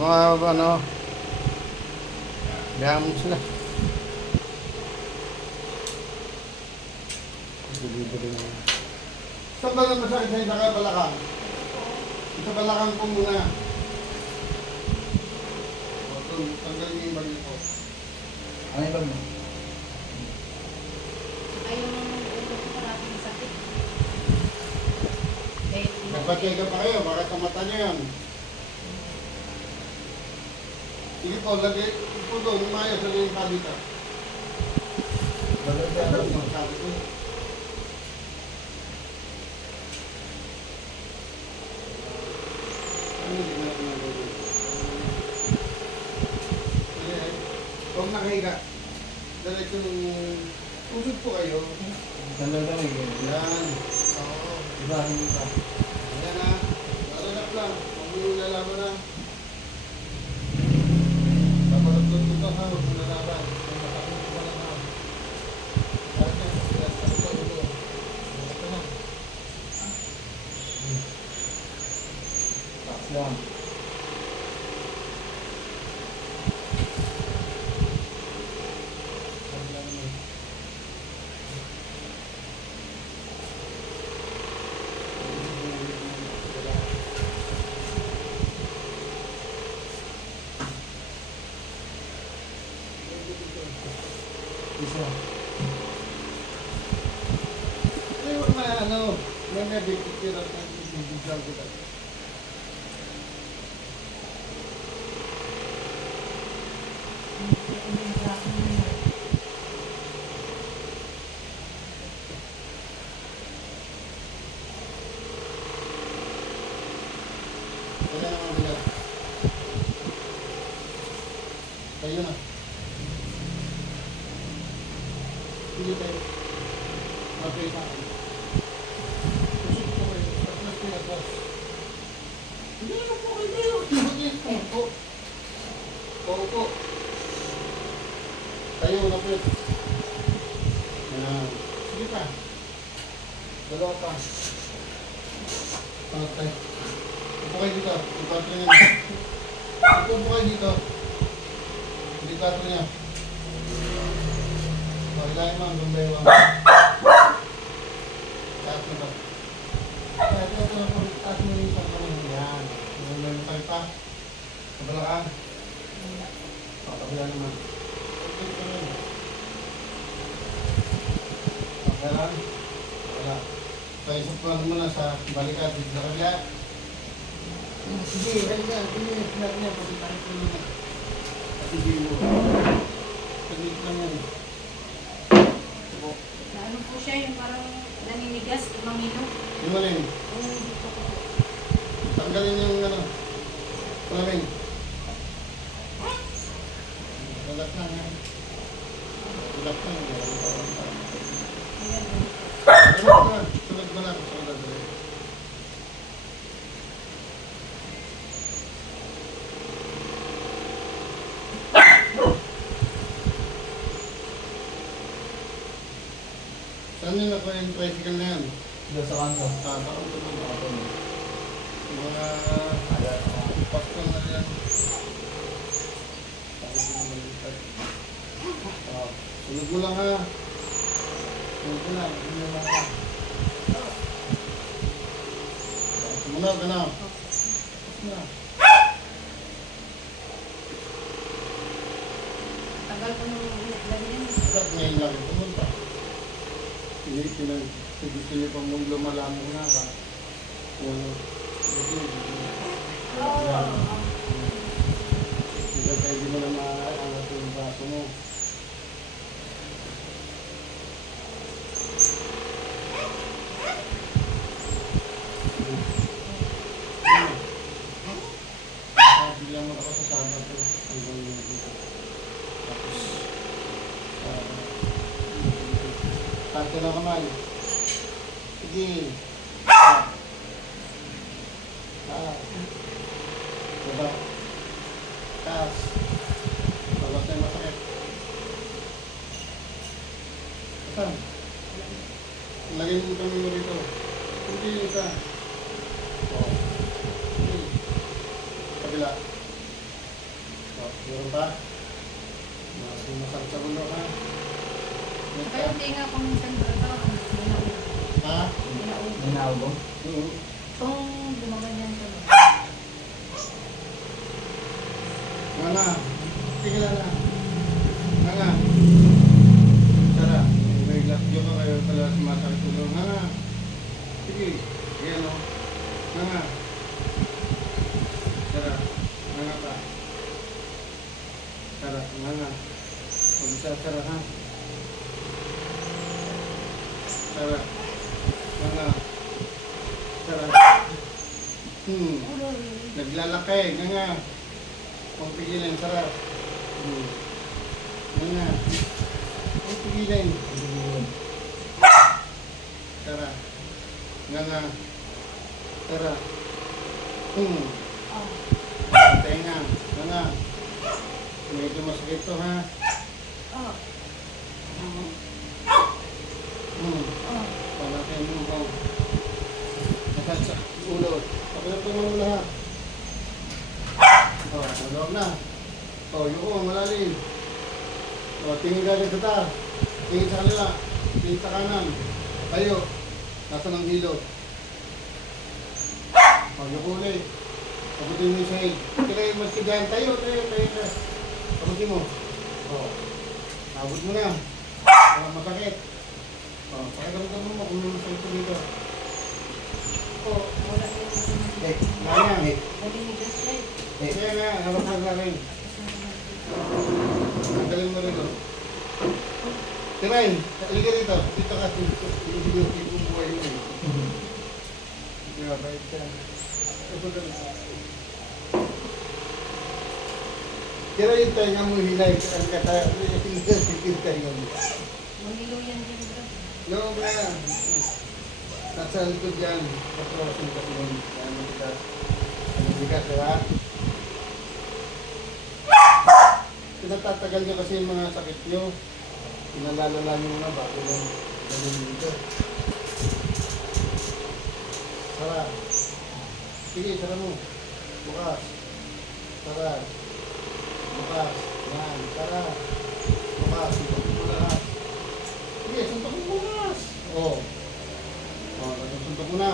Mga ano, biyahan mo sila. Saan ba na masakit sa isa balakang? Sa balakang po muna. Tanggalin niyo yung bag niyo po. Ano yung bag mo? Saka yung ulo ko parating sakit. Nagpa-check up pa kayo, baka sa mata niyo yan. Sige po, lagay po doon, umayos sa yung kabita. Bagay sa bag mo. Sabi ko. Ano hindi na pinagawin? Huwag nakahiga. Diretso nung usod po kayo. Sandal ka may ganyan. Yan. Oo. Diba, hindi pa. Ayan na. Malalak lang. Huwag mo yung lalaban na. Papalagod ko ha. Huwag mo lalaban. Kung matakot ko pa lang ha. Kahit yan. Kahit ito, ulo. Ito na. Tax lang. Isa. Ay, wag na ano. May medic picture at nag-ibigyan kita. Kaya naman bigat. Kayo na. Hindi tayo. Okay pa. Kusog po kayo. Tapos pinagwas. Hindi na po kayo. Hindi po. Paupo. Tayo na po. Yan. Sige pa. Dalawa pa. Okay. Upo kayo dito. Ipatro niya. Upo kayo dito. Hindi patro niya. Pagkain mo, gumbay mo. Taas mo ba? Taas mo yung isang kamay. Yan. Gumbay mo tayo pa. Sa balakang. Pakabila naman. Pagkalan. Wala. So, isap ko lang muna sa balikat. Dito na kabila. Sige, halika. Pinag niya. Pagkain ko muna. At hindi mo. Pagkain lang yan. Na ano po siya, yung parang naninigas, mamino. Yung maling. Tanggalin yung ano. Malaming. Galak na nga. Galak na nga. Ayan. Sunod mo na. Sunod mo na. Saan yung nakuha yung tricycle na yan? Doon sa kanto. Baka ito na ako. Mga pastor na yan. Sunod mo lang ha. Sunod mo lang. Sunod mo lang ha. Sumunod ka na. Tapos na. Tagal ko nung ganyan. Ba't ngayon lang pumunta? Hindi gusto niyo pang mong lumalamog na ka. Hindi kayo di mo na maaangat yung braso mo. Bilang mo ako sa sabat ko. Tapos, kanto na kamay. Sige. Baba. Taas. Bawas na yung masakit. Saan? Lagay mo kami mo rito. Hindi yung isa. Okay. Kabila. Meron pa? Masakit sa ulo ha? Saka yung tinga ko minsan brother, minaog. Ha? Minaog. Minaw ko. Oo. Kung gumaganyan ka ba? Nga. Tingnan na. Nga. Tara. May lakyo ka kayo pala sumasakit ulo. Nga. Sige. Yan o. Nga. Tara. Nga pa. Tara. Nga. Huwag isa tara ha. Tara. Nga. Tara. Ulo. Naglalaki. Nga. Huwag pigilan. Tara. Nga. Huwag pigilan. Tara. Nga. Tara. Oh. Tenga. Nga. Medyo masakit to ha. Oh. Hmm. Oh. Panatin mo ko. Nasal sa ulo. Pakilato mo lahat. O, nalawag na. O, yuko, malalim. O, tingin galing sa taas. Tingin sa kanila. Tingin sa kanan. Tayo. Nasa ng hilot. O, yuko ulit. Pabutin mo yung sahig. Hindi kayo magsigahan. Tayo. Pabutin mo. O, nabot mo na. Para masakit. O, pakiramdaman mo kung may masakit ko dito. O, Wala yung ganyan. naninigas siya eh. Kaya nga, harap na rin. Tanggalin mo rin o. Tirain, halika dito. Dito ka. Dito yung buhay mo eh. Kaya, bait ka. Tira yung tainga mo, hilay. Ang kata, yung tainga mo. Manilo yan din bro. No, ba? Nasa likod yan. Patros yung kasunod. Kaya matigas. Ang bigas, diba? Pinatatagal nyo kasi yung mga sakit nyo. Pinalalala nyo na bago lang ganun dito. Sara. Sige, sara mo. Bukas. Sara. Bukas. Yan. Sara. Bukas. Suntok mo lahat. Sige, suntok mo bukas. Oo. Oo, suntok mo na.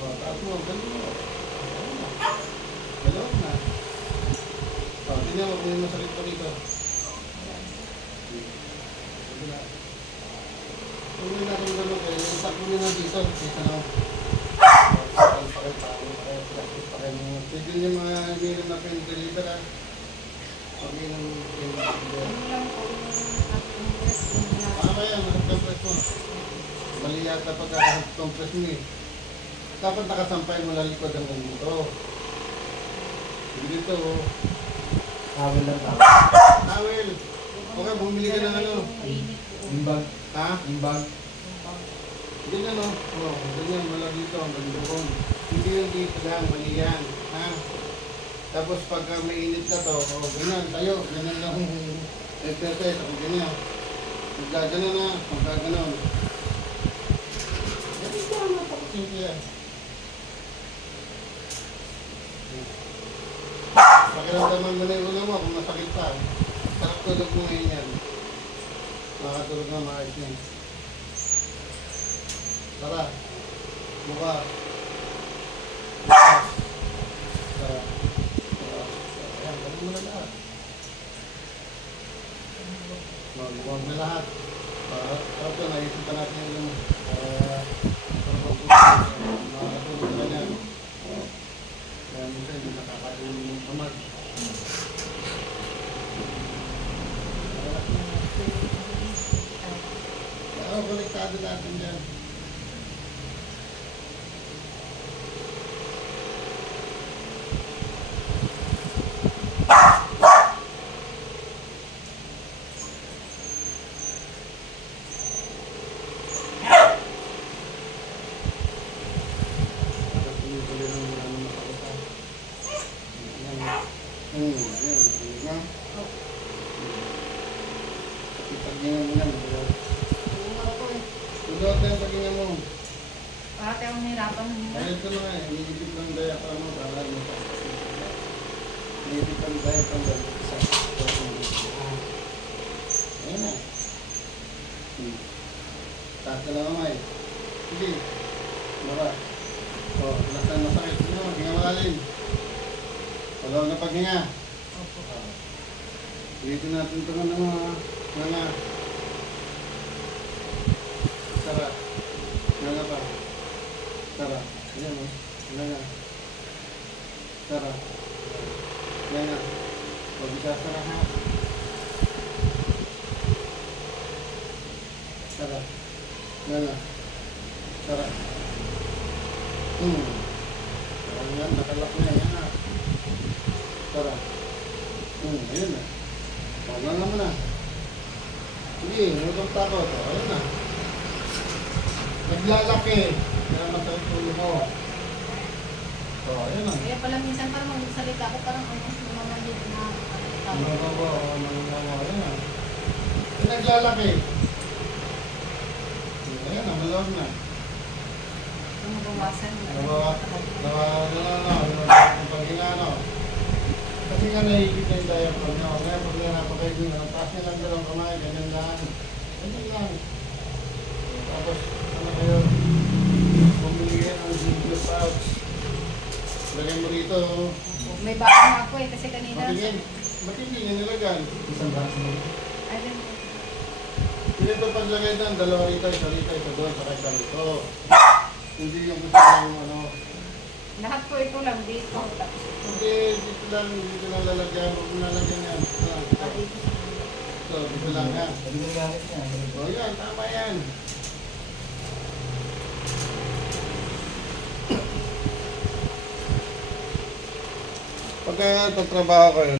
Oo, taas mo. Ganun mo. Galawag na. Oh, tingnan mo kung may masakit pa dito. Kung may natin gano'n kayo, yung takbo nyo na dito. Dito na. Practice pa kayo. Tigil yung mga mayroon na pinag-deliver ha. Pag yung pinag-deliver. Ano lang po yung compress yung Ano ba yan? Nag-compress mo. Mali yata pagka-compress mo eh. Dapat nakasampay mo lalikod ang ganito. Dito oh. Tawel lang tawel. Tawel. Okay, bumili ka ng ano. Imbag. Ha? Imbag. Ganyan o. Oh, ganyan. Wala dito. Ang ganyan. Hindi yung dito lang. Mali yan. Ha? Tapos pagka mainit na to, oh, ganyan. Tayo. Ganyan lang. Exercise. Ako ganyan. Magkaganon na. Magkaganon. Ganyan lang. Napakasimple yan. Pakiramdaman mo na yung ulo mo kung masakit pa. Sarap tulog mo ngayon yan. Makakatulog na maayos yan. Tara. Bukas. Bukas. Tara. Bukas. Ayan, gawin mo na lahat. Magbuwag na lahat. Sarap na, naisip pa natin yung ulo mo. Makakatulog ka na. Kaya minsan hindi nakakatulog yung kamag. Konektado natin dyan. Tulog na yung paghinga mo. Parati akong nahirapan ng Ay, ito na nga eh. Hinigipit ng diaphragm mo para mo sa Hindi pa tayo pang sa ayan na. Taas ka lang kamay. Sige. Mara. O, lasan masakit. Sige naman, hinga malalim. Palaw na paghinga. Opo. Ulitin natin ito ng mga sarap. Nga pa. Sarap. Ayan o. Nga. Sarap. Nga. Huwag isasara ha. Sarap. Nga. Sarap. Parang yan, nakalak na yan ha. Sarap. Ayun na. Huwag lang naman na. Hindi, huwag kang takot. Ayun na. Naglalaki. Kaya masakit ulo mo. Ayun na. Kaya pala minsan parang magsalita ako parang namamalit na Ano ba ba? Ayun na. Naglalaki. Ayun na, malawag na. Mabawasan. Paghinga ano. Kasi nga nahigit na yung diaphragm nyo. Ngayon pag napakaig nyo, taas nyo lang dalawang kamay, ganyan lang. Ganyan lang. Tapos, ano kayo, bumili kayo ng zinclear pouch. Lagay mo rito. May baka na ako eh kasi kanina. Matigin. Ba't hindi nyo nilagyan? Isang braso mo. Ayun. Dito paglagay doon, dalawa rito, isa doon, saka isa rito. Hindi yung gusto ng ano. Lahat po ito lang dito. Tapos ito. Hindi, dito lang lalagyan. Huwag mo lalagyan yan. Ito, dito lang yan. Pwede mo gamit niya. O yan, tama yan. Pagka nagtatrabaho kayo,